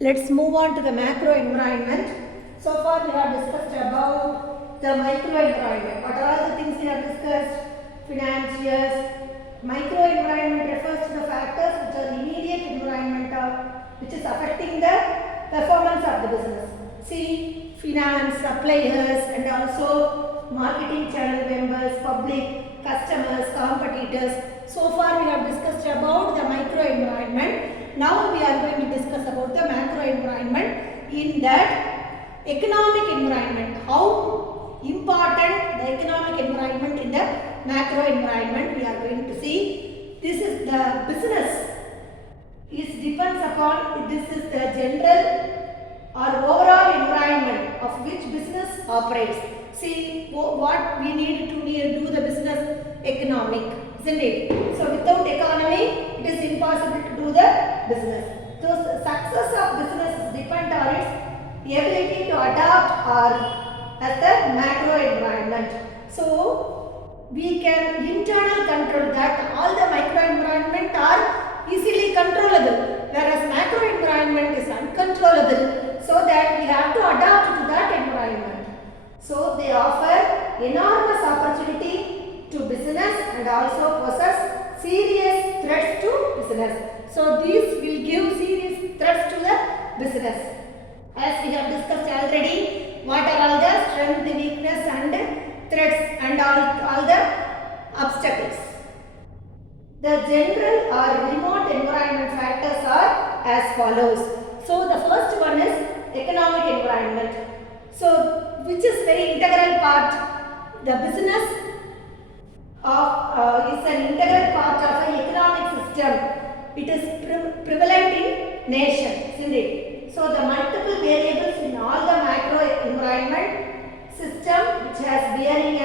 Let's move on to the macro environment. So far we have discussed about the micro environment. What are all the things we have discussed? Financiers. Micro environment refers to the factors which are immediate environment which is affecting the performance of the business. See, finance, suppliers and also marketing channel members, public, customers, competitors. So far we have discussed about the micro environment. Now we are going to discuss about the macro environment. In that, economic environment, how important the economic environment in the macro environment we are going to see. This is the business. It depends upon, this is the general or overall environment of which business operates. See what we need to do the business economic, isn't it? So without economy, it is impossible to do the business. So success of business is depend on its ability to adapt or as the macro environment. So we can internal control that. All the micro environment are easily controllable, whereas macro environment is uncontrollable, so that we have to adapt to that environment. So they offer enormous opportunity to business and also possess serious threats to business. So these will give serious threats to the business. As we have discussed already, what are all the strength, weakness and threats and all the obstacles. The general or remote environment factors are as follows. So the first one is economic environment. So which is very integral part. The business is an integral part of an economic system. It is prevalent in nation, isn't it? So the multiple variables in all the macro environment system which has bearing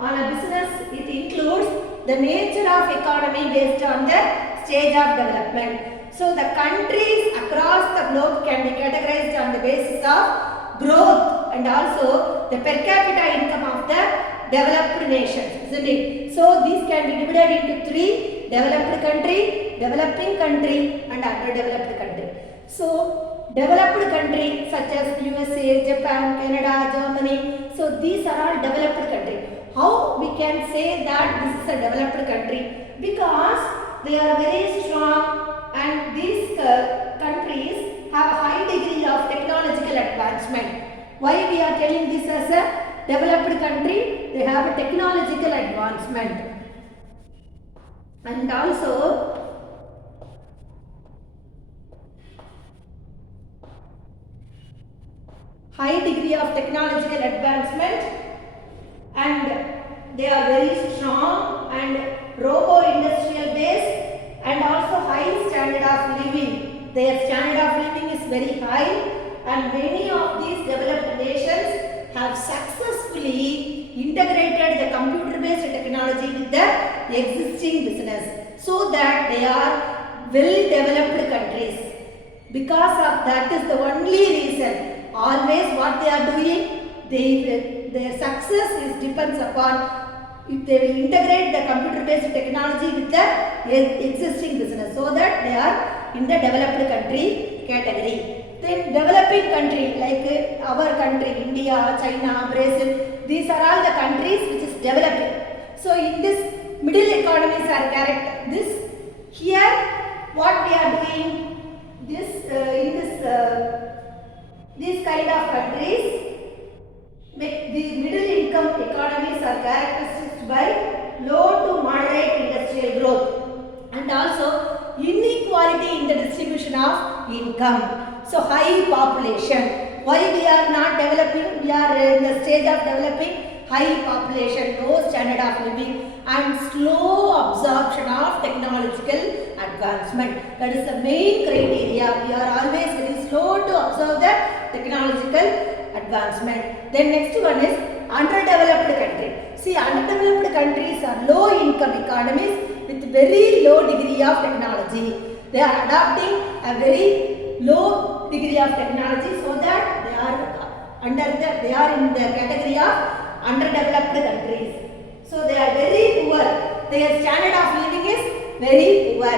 on a business, it includes the nature of economy based on the stage of development. So the countries across the globe can be categorized on the basis of growth and also the per capita income of the developed nations, isn't it? So these can be divided into three: developed country, developing country and underdeveloped country. So developed country such as USA, Japan, Canada, Germany, so these are all developed country. How we can say that this is a developed country? Because they are very strong and these countries have a high degree of technological advancement. Why we are telling this as a developed country? They have a technological advancement. And also high degree of technological advancement, and they are very strong and robo-industrial base and also high standard of living. Their standard of living is very high, and many of these developed nations have successfully integrated the computer-based technology with the existing business, so that they are well-developed countries. Because of that is the only reason. Always what they are doing, their success depends upon if they will integrate the computer-based technology with the existing business, so that they are in the developed country category. Then developing country like our country, India, China, Brazil, these are all the countries which is developing. So in this middle economies are character. This here what we are doing, this in this these kind of countries, the middle income economies are characterized by low to moderate industrial growth and also inequality in the distribution of income. So high population. Why we are not developing? We are in the stage of developing. High population, low standard of living and slow absorption of technological advancement. That is the main criteria. We are always very slow to observe the technological advancement. Then next one is underdeveloped country. See, underdeveloped countries are low income economies with very low degree of technology. They are adopting a very low degree of technology, so that they are in the category of underdeveloped countries. So they are very poor. Their standard of living is very poor.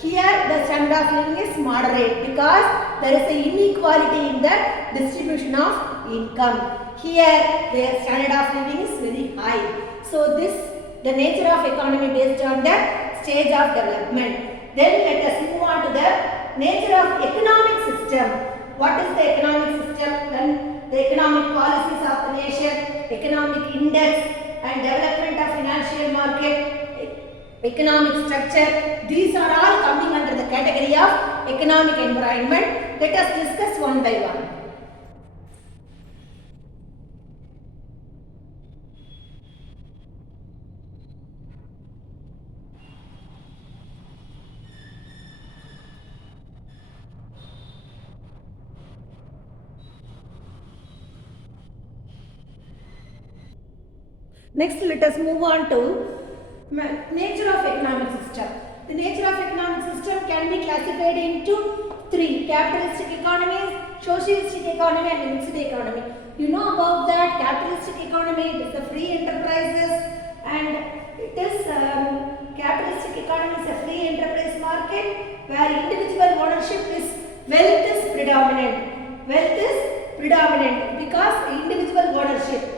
Here the standard of living is moderate because there is an inequality in the distribution of income. Here their standard of living is very high. So this the nature of economy based on the stage of development. Then let us move on to the nature of economic system. What is the economic system? Then the economic policies of the nation, economic index and development of financial market, economic structure. These are all coming under the category of economic environment. Let us discuss one by one. Next, let us move on to nature of economic system. The nature of economic system can be classified into three: capitalistic economies, socialistic economy and mixed economy. You know about that capitalistic economy, it is a free enterprises, and it is capitalistic economy is a free enterprise market where individual ownership is wealth is predominant. Wealth is predominant because individual ownership.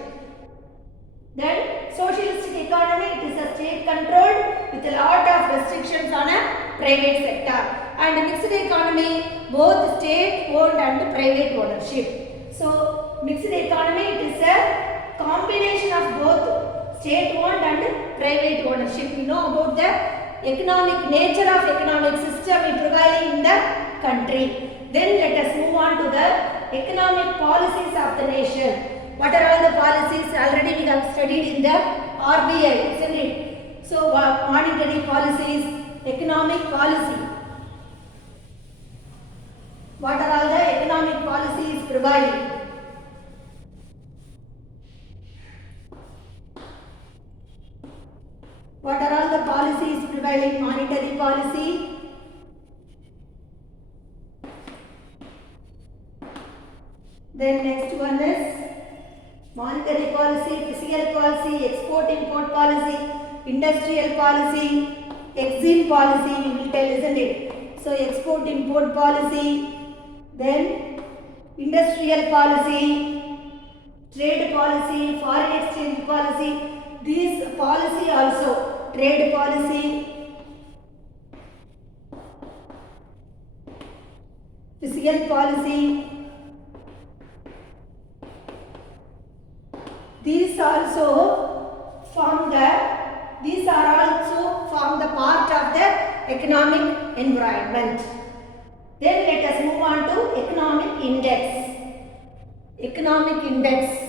Then socialistic economy, it is a state controlled with a lot of restrictions on a private sector. And mixed economy, both state owned and private ownership. So mixed economy, it is a combination of both state owned and private ownership. You know about the economic nature of economic system prevailing in the country. Then let us move on to the economic policies of the nation. What are all the policies? Already we have studied in the RBI, isn't it? So monetary policies, economic policy. What are all the economic policies prevailing? What are all the policies prevailing? Monetary policy, then next one is monetary policy, fiscal policy, export-import policy, industrial policy, exim policy, we will tell, isn't it? So export-import policy, then industrial policy, trade policy, foreign exchange policy. These policy also, trade policy, fiscal policy. These are also form the part of the economic environment. Then let us move on to economic index. Economic index.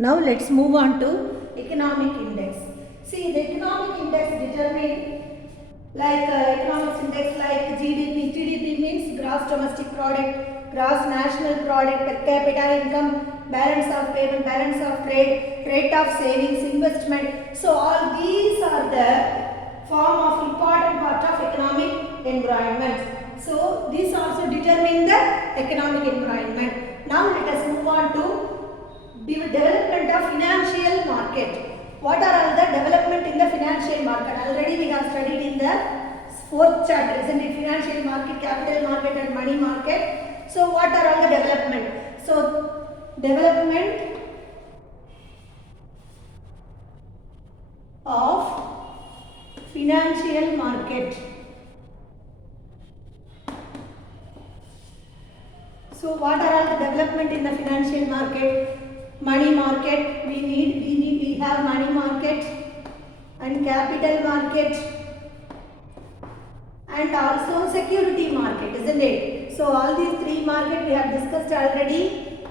Now let's move on to economic index. See, the economic index determine like economic index like GDP. GDP means gross domestic product, gross national product, per capita income, balance of payment, balance of trade, rate of savings, investment. So all these are the form of important part of economic environment. So these also determine the economic environment. Now let us move on to development of financial market. What are all the development in the financial market? Already we have studied in the fourth chapter, isn't it? Financial market, capital market and money market. So what are all the development? So development of financial market. So what are all the development in the financial market? Money market, we have money market and capital market and also security market, isn't it? So all these three market we have discussed already.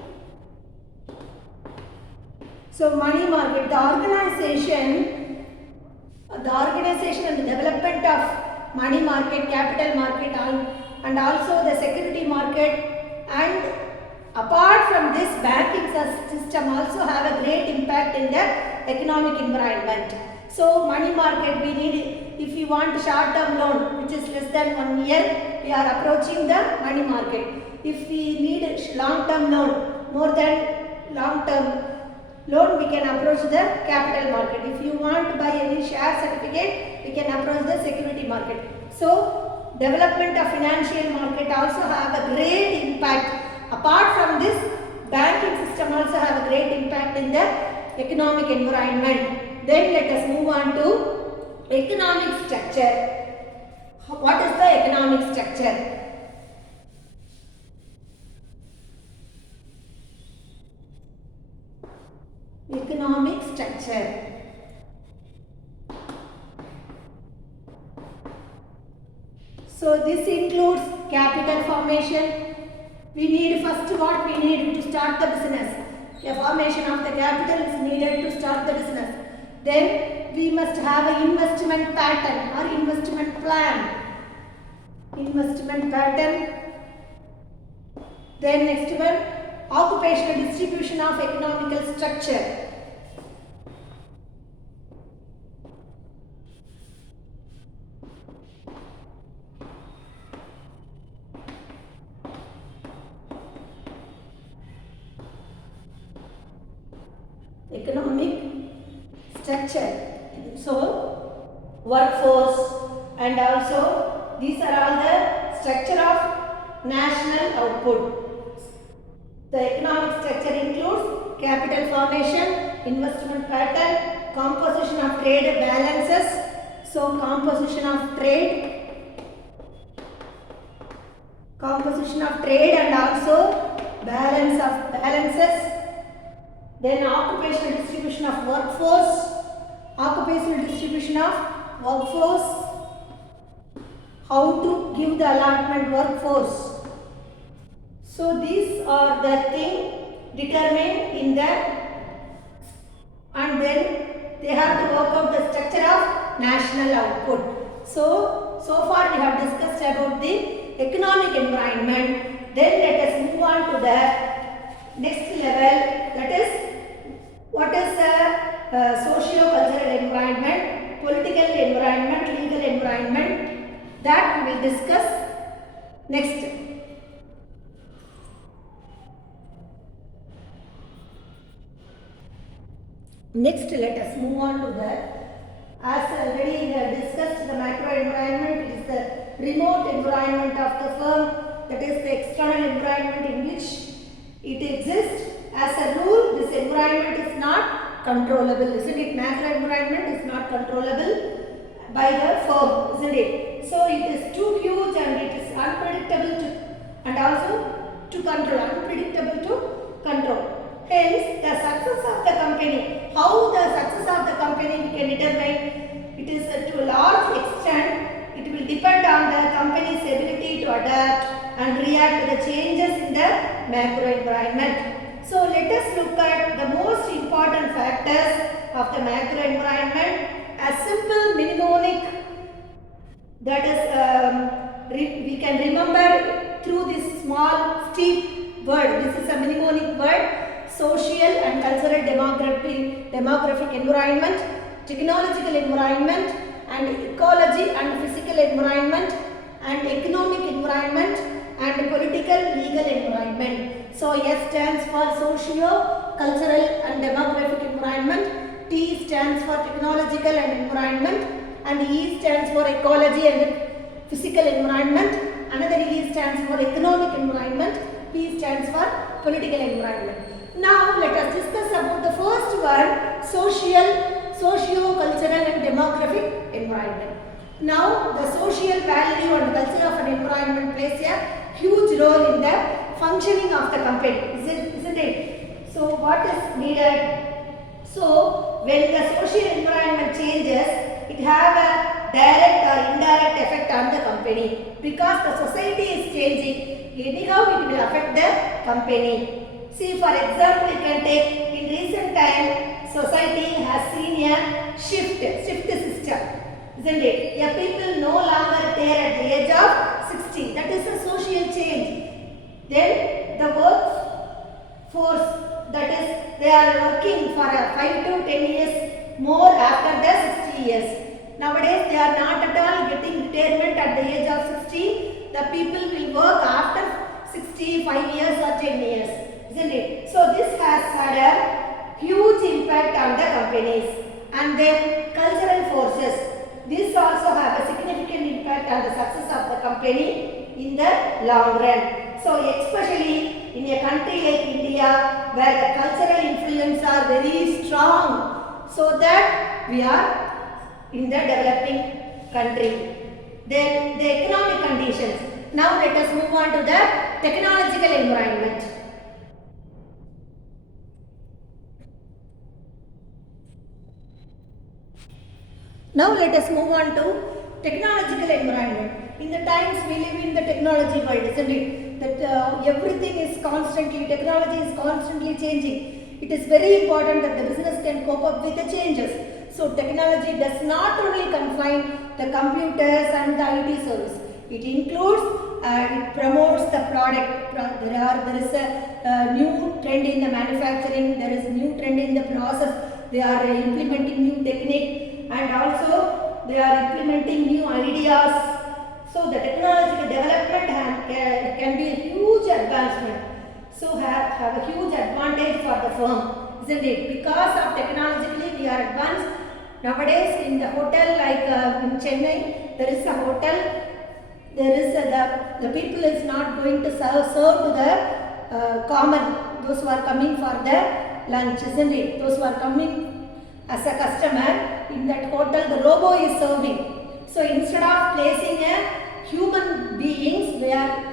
So money market, the organization and the development of money market, capital market and also the security market and Apart from this, banking system also have a great impact in the economic environment. So money market, we need, if you want short-term loan which is less than 1 year, we are approaching the money market. If we need long-term loan, more than long-term loan, we can approach the capital market. If you want to buy any share certificate, we can approach the security market. So development of financial market also have a great impact. Apart from this, banking system also have a great impact in the economic environment. Then let us move on to economic structure. What is the economic structure? Economic structure. So this includes capital formation. We need first what we need to start the business. A formation of the capital is needed to start the business. Then we must have an investment pattern or investment plan. Investment pattern. Then next one, occupational distribution of economical structure. Economic structure. So workforce, and also these are all the structure of national output. The economic structure includes capital formation, investment pattern, composition of trade balances. So composition of trade and also balance of balances. Then occupational distribution of workforce, how to give the allotment workforce. So these are the things determined in the, and then they have to work out the structure of national output. So far we have discussed about the economic environment. Then let us move on to the next level, that is what is the socio-cultural environment, political environment, legal environment, that we will discuss next. Next, let us move on to the, as already we have discussed, the macro environment is the remote environment of the firm, that is the external environment in which it exists. As a rule, this environment is not controllable, isn't it? Macro environment is not controllable by the firm, isn't it? So it is too huge and it is unpredictable unpredictable to control. Hence, the success of the company, how the success of the company we can determine, it is to a large extent, it will depend on the company's ability to adapt and react to the changes in the macro environment. So let us look at the most important factors of the macro environment. A simple mnemonic, that is we can remember through this small steep word. This is a mnemonic word: social and cultural demographic environment, technological environment, and ecology and physical environment, and economic environment, and political legal environment. So S stands for socio, cultural and demographic environment, T stands for technological and environment, and E stands for ecology and physical environment, another E stands for economic environment, P stands for political environment. Now let us discuss about the first one, socio, cultural and demographic environment. Now the social value and culture of an environment plays a huge role in the functioning of the company, isn't it? So what is needed? So when the social environment changes, it have a direct or indirect effect on the company, because the society is changing, anyhow it will affect the company. See, for example, you can take, in recent time society has seen a shift system, isn't it? Yeah, people no longer there at the age of 60. That is a social change. Then the they are working for 5 to 10 years more after the 60 years. Nowadays they are not at all getting retirement at the age of 60. The people will work after 65 years or 10 years, isn't it? So this has had a huge impact on the companies. And then cultural forces. This also have a significant impact on the success of the company in the long run. So especially in a country like India where the cultural influence are very strong, so that we are in the developing country. Then the economic conditions. Now let us move on to the technological environment. Now let us move on to technological environment. In the times we live in the technology world, isn't it? That everything is constantly, technology is constantly changing. It is very important that the business can cope up with the changes. So technology does not only confine the computers and the IT service. It includes, it promotes the product. There is a new trend in the manufacturing. There is a new trend in the process. They are implementing new technique, and also they are implementing new ideas. So the technological development can be a huge advancement. So have a huge advantage for the firm, isn't it? Because of technologically we are advanced. Nowadays in the hotel like in Chennai, there is a hotel. There is the people is not going to serve to the common, those who are coming for the lunch, isn't it? Those who are coming as a customer in that hotel, the robo is serving. So instead of placing a human beings, they are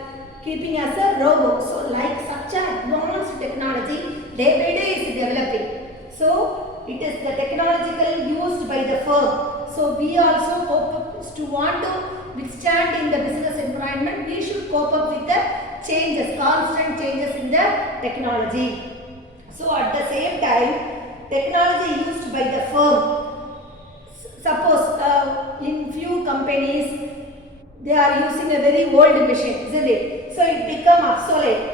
keeping as a robot. So like such a advanced technology day by day is developing. So it is the technological used by the firm. So we also cope up to want to withstand in the business environment. We should cope up with the changes, constant changes in the technology. So at the same time, technology used by the firm. Suppose in few companies they are using a very old machine, isn't it? So it become obsolete.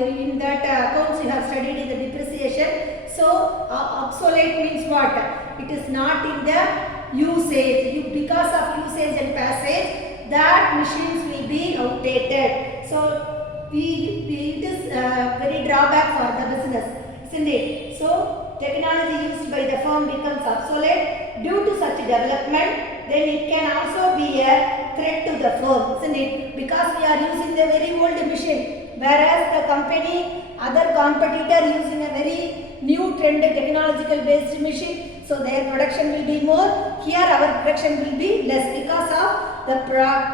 In that accounts you have studied in the depreciation. So obsolete means what? It is not in the usage. Because of usage and passage, that machines will be outdated. So it is very drawback for the business, isn't it? So technology used by the firm becomes obsolete due to such development. Then it can also be a threat to the firm, isn't it? Because we are using the very old machine, whereas the company, other competitor using a very new trend technological based machine, so their production will be more. Here our production will be less because of the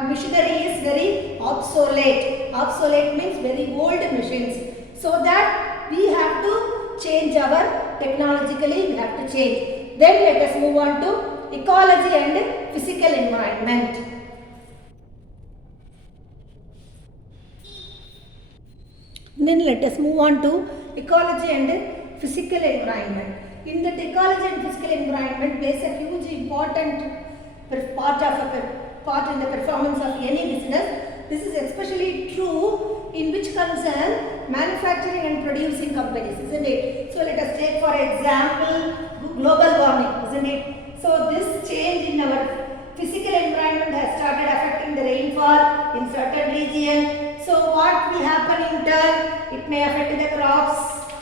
machinery is very obsolete. Obsolete means very old machines. So that we have to change our technologically, we have to change. Then let us move on to ecology and physical environment. Then let us move on to ecology and physical environment. In the ecology and physical environment plays a huge important part in the performance of any business. This is especially true in which concern manufacturing and producing companies, isn't it? So let us take for example global warming, isn't it? So this change in our physical environment has started affecting the rainfall in certain region. So what will happen in turn? It may affect the crops.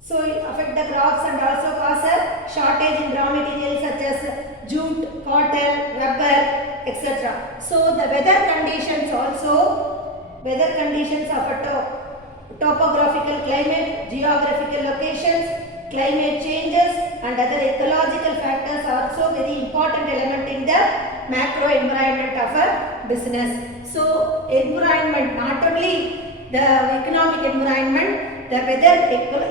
So it affect the crops and also cause a shortage in raw materials such as jute, cotton, rubber, etc. So the weather conditions of a topographical climate, geographical locations, climate changes and other ecological factors are also very important element in the macro environment of a business. So environment, not only the economic environment, the weather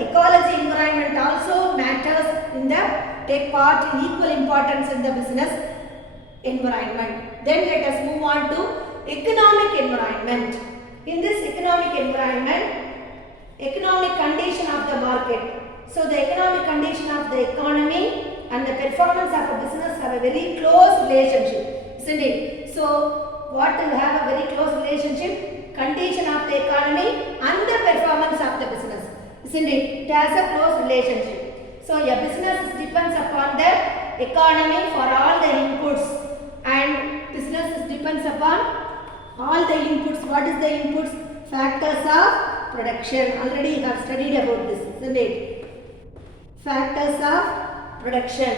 ecology environment also matters in the take part in equal importance in the business environment. Then let us move on to economic environment. In this economic environment, economic condition of the market. So the economic condition of the economy and the performance of a business have a very close relationship, isn't it? So what will have a very close relationship? Condition of the economy and the performance of the business, isn't it? It has a close relationship. So a business depends upon the economy for all the inputs, and business depends upon all the inputs. What is the inputs? Factors of production. Already you have studied about this, isn't it? Factors of production.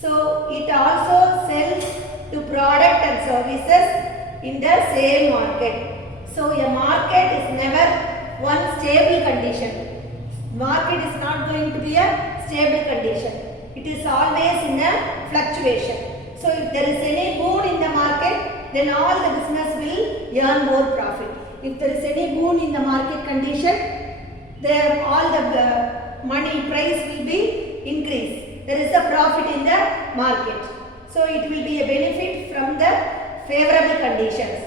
So it also sells to product and services in the same market. So a market is never one stable condition. Market is not going to be a stable condition. It is always in a fluctuation. So if there is any boom in the market, then all the business will earn more profit. If there is any boom in the market condition, then all the money price will be increased. There is a profit in the market. So it will be a benefit from the favorable conditions.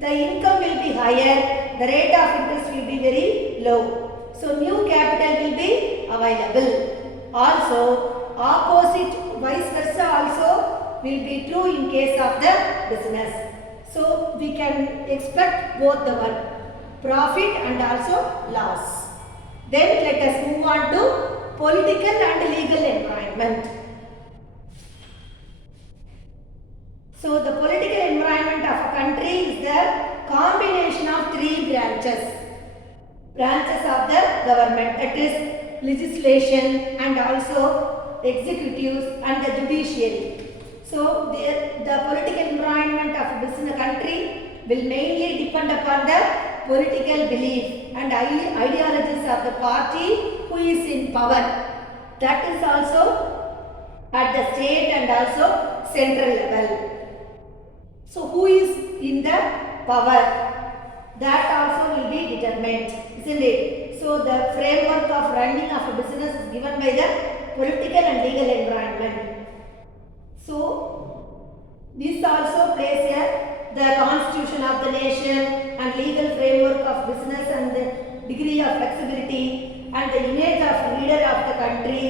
The income will be higher, the rate of interest will be very low. So new capital will be available. Also, opposite, vice versa also will be true in case of the business. So we can expect both the one, profit and also loss. Then let us move on to political and legal environment. So the political environment of a country is the combination of three branches of the government, that is legislation and also executives and the judiciary. So the political environment of a business country will mainly depend upon the political belief and ideologies of the party who is in power. That is also at the state and also central level. So who is in the power? That also will be determined, isn't it? So the framework of running of a business is given by the political and legal environment. So this also plays the constitution of the nation and legal framework of business and the degree of flexibility and the image of leader of the country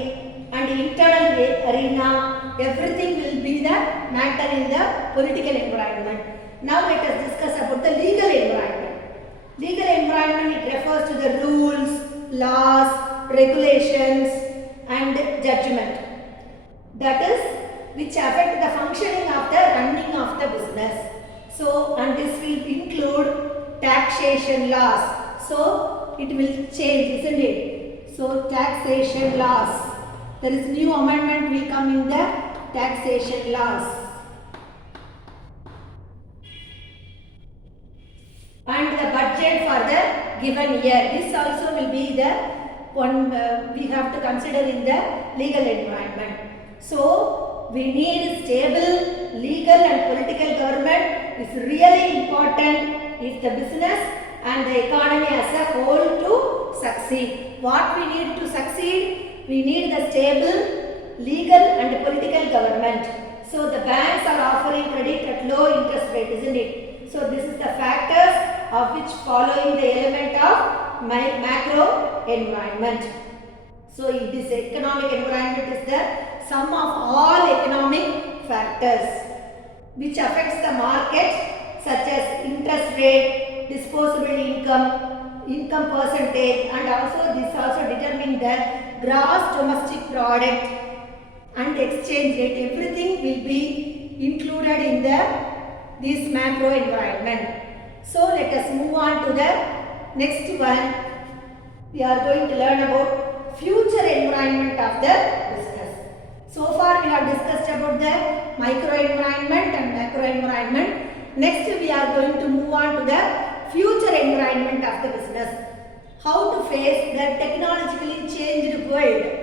and the internal arena. Everything will be the matter in the political environment. Now let us discuss about the legal environment. Legal environment, it refers to the rules, laws, regulations and judgment. That is, which affect the functioning of the running of the business. So, and this will include taxation laws. So, it will change, isn't it? So, taxation laws. There is new amendment will come in the taxation laws. And the budget for the given year. This also will be the one we have to consider in the legal environment. So, we need stable legal and political government is really important if the business and the economy as a whole to succeed. What we need to succeed? We need the stable legal and political government. So, the banks are offering credit at low interest rate, isn't it? So, this is the factors of which following the element of macro environment. So, this economic environment is the sum of all economic factors which affects the market such as interest rate, disposable income, income percentage, and also this also determine the gross domestic product and exchange rate. Everything will be included in this macro environment. So let us move on to the next one. We are going to learn about future environment of the business. So far we have discussed about the micro environment and macro environment. Next we are going to move on to the future environment of the business. How to face the technologically changed world.